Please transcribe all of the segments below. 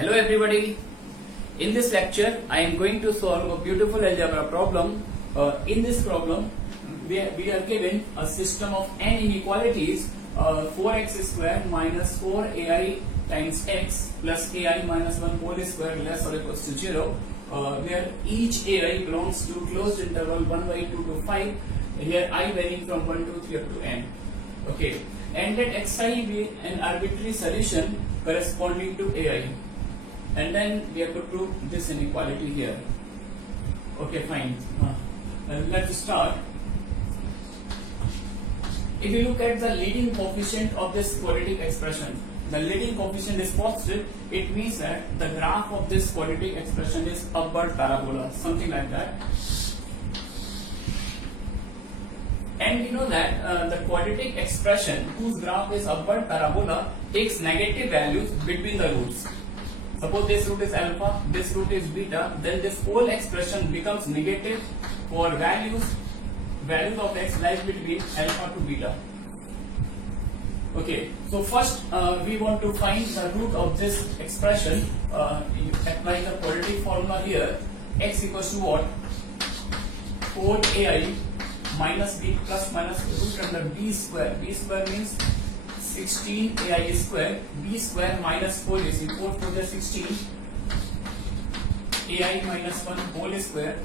Hello everybody. In this lecture I am going to solve a beautiful algebra problem. In this problem we are given a system of n inequalities, 4x square minus 4ai times x plus ai minus 1 whole square less or equals to 0, where each ai belongs to closed interval 1 by 2 to 5, here I varying from 1 to 3 up to n. Okay, and let xi be an arbitrary solution corresponding to ai, and then we have to prove this inequality here. Okay, fine. Let's start. If you look at the leading coefficient of this quadratic expression, the leading coefficient is positive. It means that the graph of this quadratic expression is upward parabola, something like that. And you know that the quadratic expression whose graph is upward parabola takes negative values between the roots. Suppose this root is alpha, this root is beta, then this whole expression becomes negative for values of x lies between alpha to beta. Okay, so first we want to find the root of this expression. You apply the quadratic formula here. X equals to what? 4ai minus b plus minus root under b square. B square means 16ai square. B square minus 4 is 4 to the 16. ai minus 1 whole square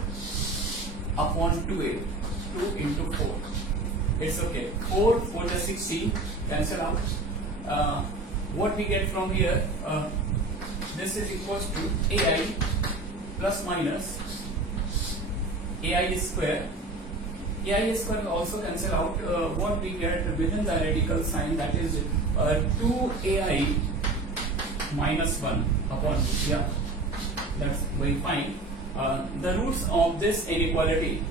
upon 2a. 2 into 4. It's okay. 4 to the 16 cancel out. What we get from here? This is equals to ai plus minus ai square. ai square will also cancel out. What we get within the radical sign, that is 2ai minus 1 upon 2. Yeah, that's very fine. The roots of this inequality,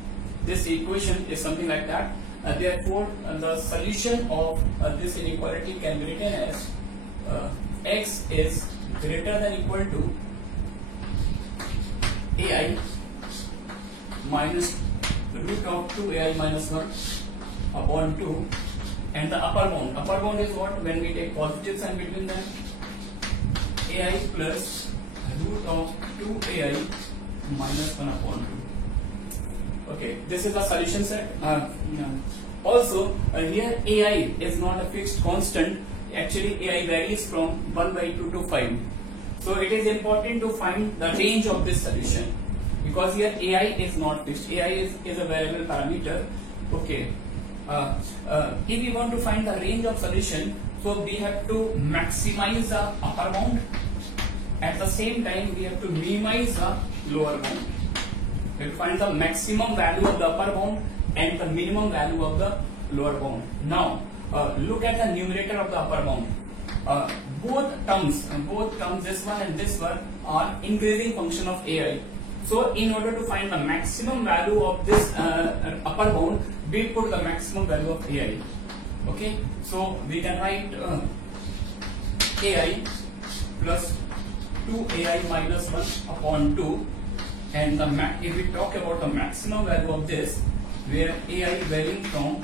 this equation is something like that. Therefore, the solution of this inequality can be written as x is greater than equal to ai minus root of 2ai minus 1 upon 2, and the upper bound is what? When we take positive sign between them, ai plus root of 2ai minus 1 upon 2. Okay, this is a solution set. Also, here ai is not a fixed constant. Actually, ai varies from 1 by 2 to 5. So it is important to find the range of this solution, because here ai is not fixed. ai is a variable parameter. Okay, if we want to find the range of solution, so we have to maximize the upper bound. At the same time, we have to minimize the lower bound. We have to find the maximum value of the upper bound and the minimum value of the lower bound. Now, look at the numerator of the upper bound. Both terms, this one and this one, are increasing function of ai. So, in order to find the maximum value of this upper bound, we put the maximum value of ai. Okay, so we can write ai plus 2ai minus 1 upon 2, and if we talk about the maximum value of this, where ai varying from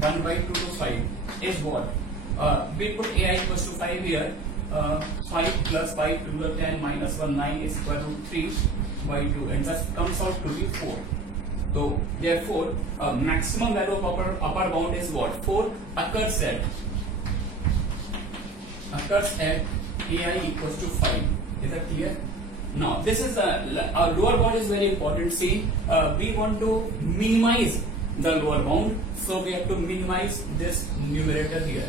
1 by 2 to 5 is what? We put ai equals to 5 here. 5 plus 5 to the 10 minus 1, 9 is equal to 3 by 2, and that comes out to be 4. So therefore, maximum value of upper bound is what? 4 occurs at ai equals to 5. Is that clear? Now this is our lower bound is very important. See, we want to minimize the lower bound, so we have to minimize this numerator here.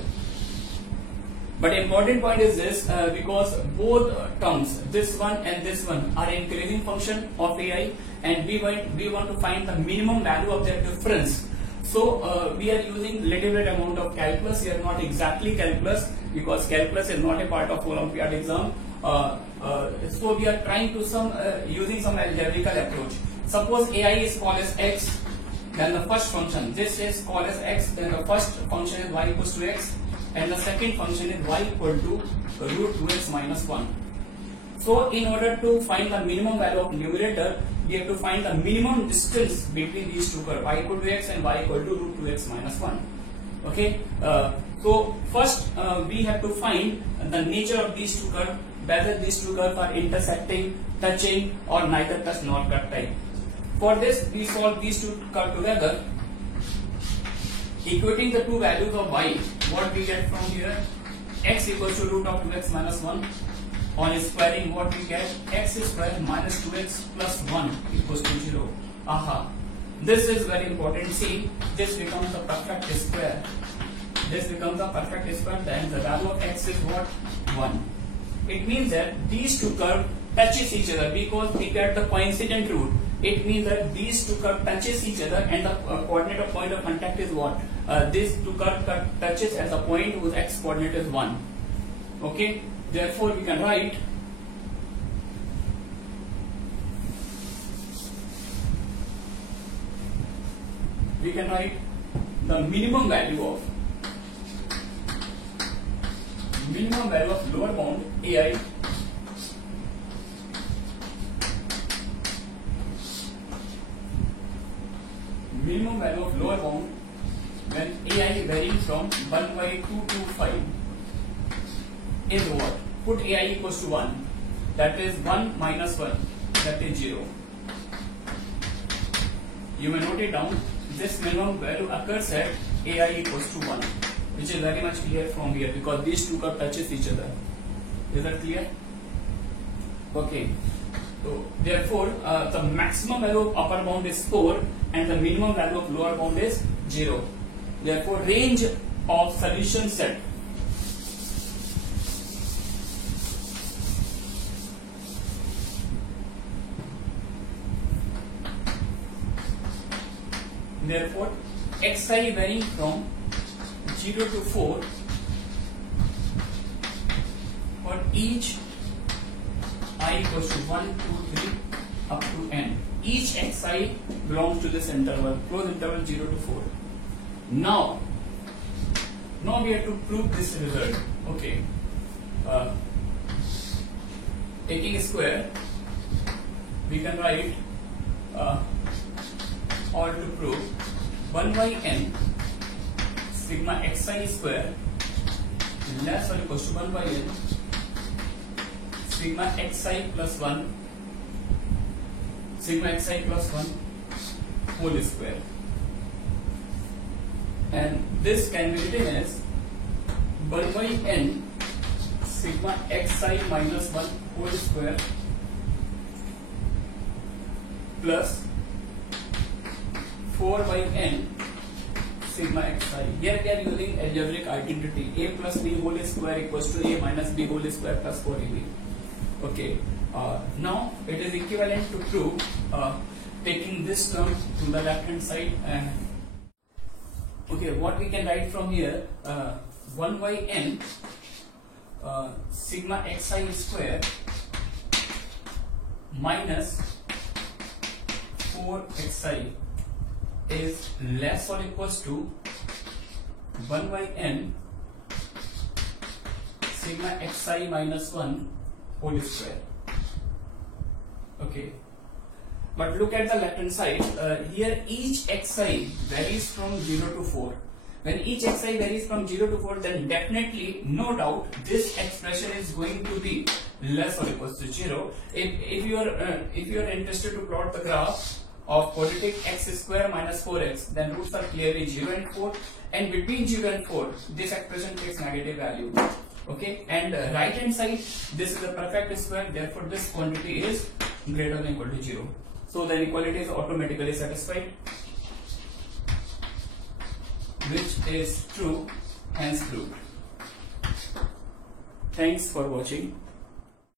But important point is this, because both terms, this one and this one, are increasing function of ai, and we want to find the minimum value of their difference. So we are using little bit amount of calculus here, not exactly calculus, because calculus is not a part of Olympiad exam. So we are trying to using some algebraical approach. Suppose ai is called as x, then the first function, this is called as x, then the first function is y equals to x, and the second function is y equal to root 2x minus 1. So in order to find the minimum value of numerator, we have to find the minimum distance between these two curves, y equal to x and y equal to root 2x minus 1. Okay, So first we have to find the nature of these two curves, whether these two curves are intersecting, touching, or neither touch nor cut type. For this we solve these two curves together. Equating the two values of y, what we get from here? X equals to root of 2x minus 1. On squaring, what we get? X square minus 2x plus 1 equals to 0. Aha. This is very important. See, this becomes a perfect square. This becomes a perfect square. Then the value of x is what? 1. It means that these two curves touches each other because we get the coincident root. It means that these two curves touches each other, and the coordinate of point of contact is what? These two curves touches at the point whose x coordinate is 1. Okay. Therefore, we can write the minimum value of lower bound ai minimum value of lower bound when ai varying from 1 by 2 to 5 is what? Put ai equals to 1, that is 1 minus 1, that is 0. You may note it down. This minimum value occurs at ai equals to 1, which is very much clear from here because these two curves touches each other. Is that clear? Okay. So therefore, the maximum value of upper bound is 4 and the minimum value of lower bound is 0. Therefore, range of solution set therefore xi varying from 0 to 4 for each I equals to 1, 2, 3 up to n. Each xi belongs to this interval, closed interval 0 to 4. Now we have to prove this result. Okay. Taking a square, we can write or to prove 1 by n sigma xi square less or equals to 1 by n sigma xi plus 1 whole square, and this can be written as 1 by n sigma xi minus 1 whole square plus 4 by n sigma xi. Here we are using algebraic identity. A plus b whole square equals to a minus b whole square plus 4ab. Okay. Now it is equivalent to prove taking this term to the left hand side. Okay, what we can write from here? 1 by n sigma xi square minus 4xi is less or equals to 1 by n sigma xi minus 1 whole square. Okay, but look at the left hand side. Here each xi varies from 0 to 4. When each xi varies from 0 to 4, then definitely, no doubt, this expression is going to be less or equals to 0. If you are interested to plot the graph of quadratic x square minus 4x, then roots are clearly 0 and 4, and between 0 and 4 this expression takes negative value. Okay, and right hand side, this is a perfect square, therefore this quantity is greater than equal to 0. So the inequality is automatically satisfied, which is true, hence proved. Thanks for watching.